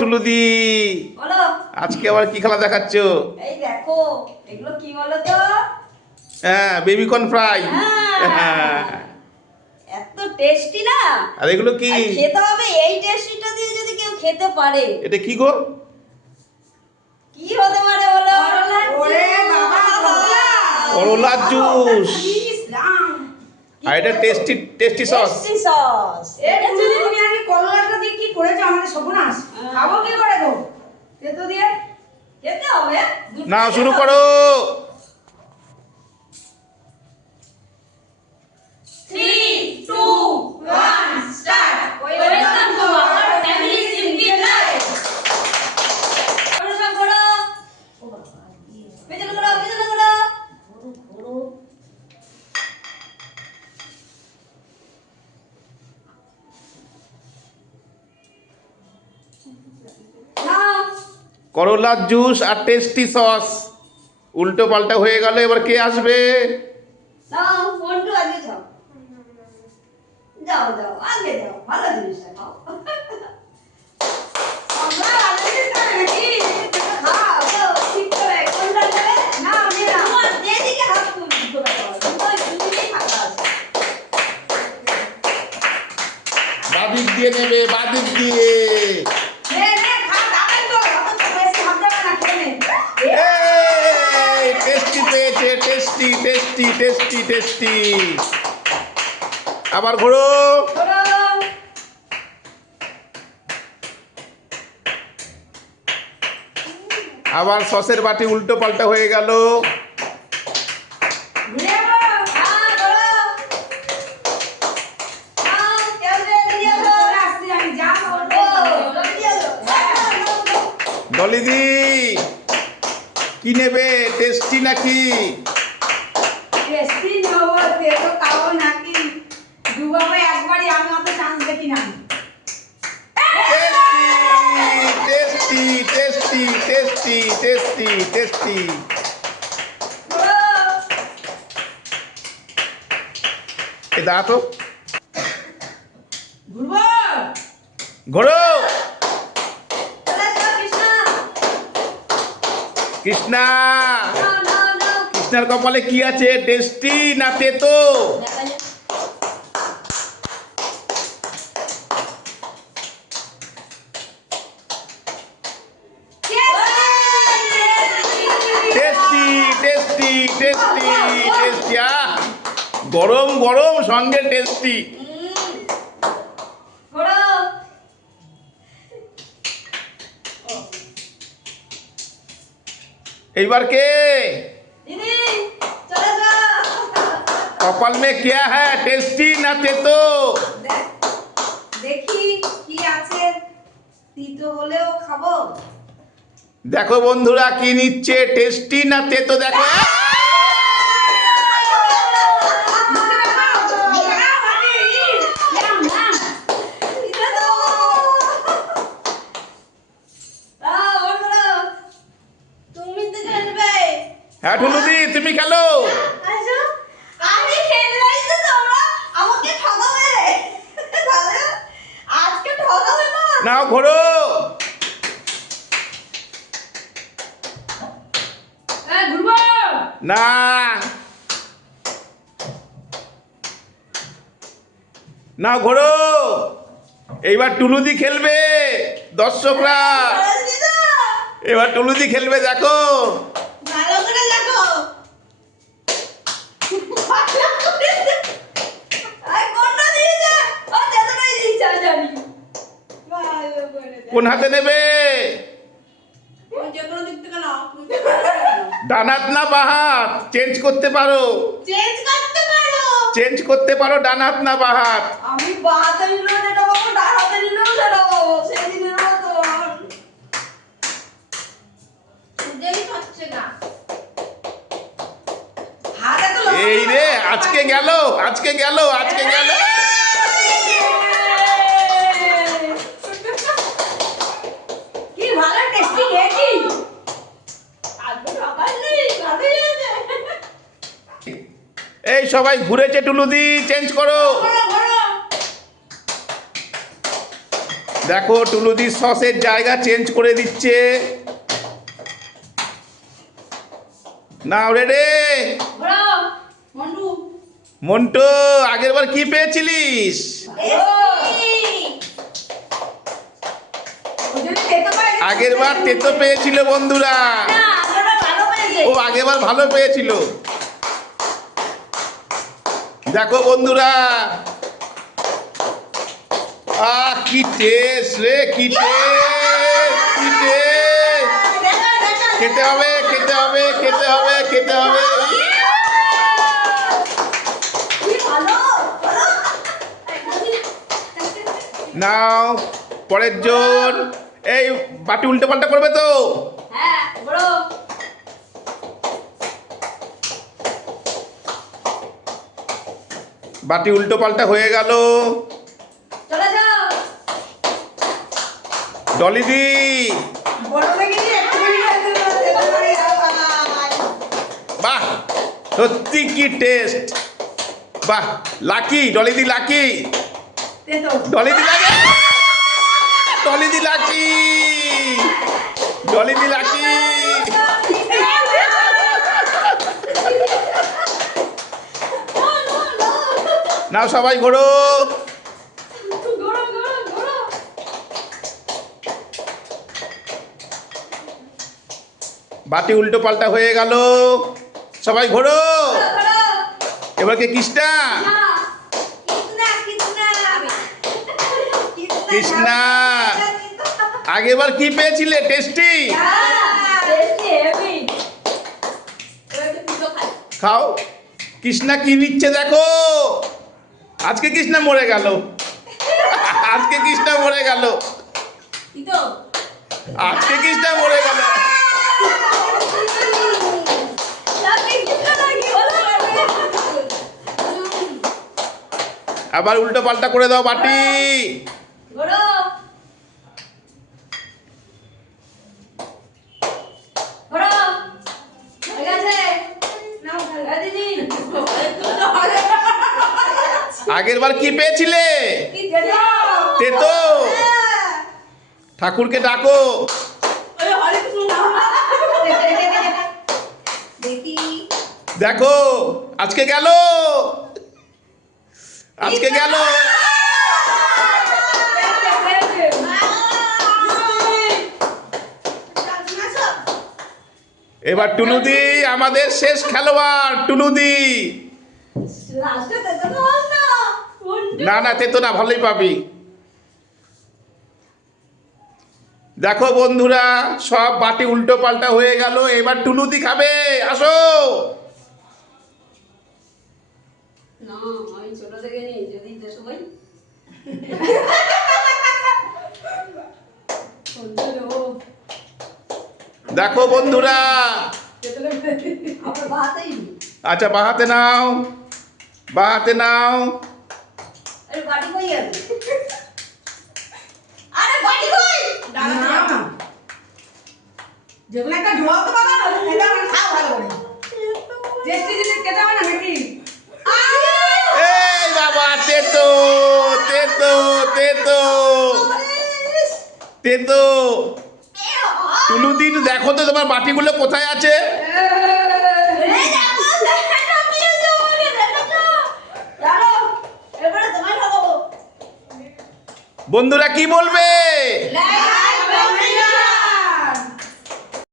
টুলুদি, বলো। আজকে আবার কি খেলা দেখাচ্ছ? এই দেখো, এগুলো কি বলো তো? হ্যাঁ, বেবিকর্ন ফ্রাই। হ্যাঁ, এত টেস্টি না। আর এগুলো কি? আর খেতে হবে এই টেস্টিটা দিয়ে যদি কেউ খেতে পারে। এটা কি গো? কি হতে পারে বলো? ওরে বাবা, করলার জুস। ইসলাম। আর এটা tasty tasty sauce. Tasty sauce. এর যদি তুমি আজকে কলাটা দিয়ে কি করেছো আমাদের সর্বনাশ। খাবো কি করে গো? তেতো দিয়ে খেতে হবে। না, শুরু করো। 3 2 1 start. Welcome to our family simple life. করো সব করো। পেছনে করো, পেছনে করো। ঘোরো। নাও। করলার জুস আর টেস্টি সস উল্টো পাল্টা হয়ে গেল, এবার কে আসবে? নাও, মন্টু আগে খাও। যাও যাও, আগে যাও, ভালো জিনিসটা খাও। আমরা আজকে খাই নাকি? খাও, যাও, ঠিক করে, কোনটা নেবে? না আমি না। তোমার যেদিকে হাত তুমি ধরে দাও, তোমার দুদিকেই ফাঁকা আছে। বাদিক দিয়ে নেবে, বাদিক দিয়ে। নে নে খা দাঁড়াই তো অত বেশি হাত দেবে না খেয়ে নে। এই টেস্টি পেয়েছে, টেস্টি টেস্টি টেস্টি টেস্টি। আবার ঘোরো। করো। আবার সসের বাটি উল্টো পাল্টা হয়ে গেল। ঘুরে যাবো। হ্যাঁ, করো। নাও, কেউ যে এদিকে আসো। চলে আসছি আমি যা ও, বলবো। এদিকে আসো। হ্যাঁ, নাও, নাও। ডলিদি, কি নেবে, টেস্টি নাকি? টেস্টি নেবো তেতো খাবো নাকি ডুবাবো একবারই আমি অত চান্স দেখি না tasty tasty tasty tasty tasty. করো। এ দাঁড়া তো, ঘুরবো ঘোরো। চলে এসো, কৃষ্ণা। কৃষ্ণা, নাও, নাও, নাও। কৃষ্ণার কপালে কি আছে, টেস্টি না তেতো? দেখা যাক। Tasty tasty tasty tasty. গরম গরম সঙ্গে টেস্টি। করো। এইবার কে? দিদি, চলে এসো। কপাল মে क्या है, টেস্টি না তেতো? দেখি কি আছে তিতো হলেও খাবো দেখো বন্ধুরা কি নিচ্ছে, টেস্টি না তেতো, দেখো। দিদি দাও। দাও, ওর করো। তুমি তো খেলবে। হ্যাঁ টুলুদি, তুমি খেলো। আসো। আমি খেললেই তো তোমরা আমাকে ঠকাবে। তাহলে আজকে ঠকাবে না। নাও ঘোরো। ঘুরবো না, না ঘোরো। এইবার টুলুদি খেলবে, দর্শকরা। দিদি দাও। এবার টুলুদি খেলবে, দেখো। ভালো করে দেখো। ভালো করে দেখো। আই কোনটা দিয়েছে? ও তেতোটাই দিয়েছে, আমি জানি। ভালো করে দেখো। কোন হাতে নেবে? ও যে কোনো দিক থেকে নাও। ডান হাত না বাঁ হাত? চেঞ্জ করতে পারো, চেঞ্জ করতে পারো। চেঞ্জ করতে পারো, ডান হাত না বাঁ হাত। আমি বাঁ হাতে নিলেও যেটা পাবো, ডান হাতে নিলেও সেটা পাবো। সেদিনের মতো খুঁজেই পাচ্ছে না। হাতে তো এই রে, আজকে গেল, আজকে গেল, আজকে গেল। কি ভালো টেস্টি খেয়েছি আজকে ঠকাইনি, ভালোই হয়েছে। এই সবাই ঘুরেছে, টুলুদি চেঞ্জ করো। ঘোরো ঘোরো দেখো টুলুদি সসের জায়গা চেঞ্জ করে দিচ্ছে। নাও রেডে। বড় মন্টু মন্টু আগের বার কি পেয়েছিলিস? আগের বার তেতো পেয়েছিল বন্ধুরা। না আমরা ভালো পেয়েছে ও আগেরবার ভালো পেয়েছিল। দেখো বন্ধুরা, কি টেস্ট রে, কি টেস্ট, কি টেস্ট। খেতে হবে, খেতে হবে, খেতে হবে, খেতে হবে। নাও পরের জন। এই বাটি উল্টে পাল্টা করবে তো? হ্যাঁ বড় বাটি উল্টো পাল্টা হয়ে গেল। চলে যাও ডলিদি বাহ, সত্যি কি টেস্ট। বাহ, লাকি ডলিদি, লাকি ডলিদি, লাগে ডলিদি, লাকি ডলিদি, লাকি। নাও সবাই ঘোরো। গরম গরম গরম বাটি উল্টো পাল্টা হয়ে গেল। সবাই ঘোরো। এবার কে কৃষ্ণা? কৃষ্ণা আগেরবার কি পেয়েছিলে? টেস্টি। খাও। কৃষ্ণা কি নিচ্ছে দেখো। আজকে কৃষ্ণা মরে গেল। আজকে কৃষ্ণা মরে গেল। আজকে কৃষ্ণা মরে গেল। আবার উল্টো পাল্টা করে দাও বাটি। আগের বার কি পেয়েছিলে? তেতো। ঠাকুরকে ডাকো। দেখো আজকে গেল, আজকে গেল। এবার টুলুদি আমাদের শেষ খেলোয়াড়। টুলুদি না না, তেতো না, ভালোই পাবি। দেখো বন্ধুরা, সব বাটি উল্টো পাল্টা হয়ে গেল। এবার টুলুদি খাবে, আসো। না আমি ছোট থেকে নেই যদি দেশো ভাই দেখো বন্ধুরা, আচ্ছা বাহাতে নাও, বাহাতে নাও। যেগুলো একটা ঢোক বাবা এটা আমার খাওয়া ভালো করে টেস্টি জিনিস খেতে হবে না নাকি এই বাবা, তেতো তেতো তেতো তেতো। টুলুদি দেখো তো তোমার বাটিগুলো কোথায় আছে। বন্ধুরা কি বলবে?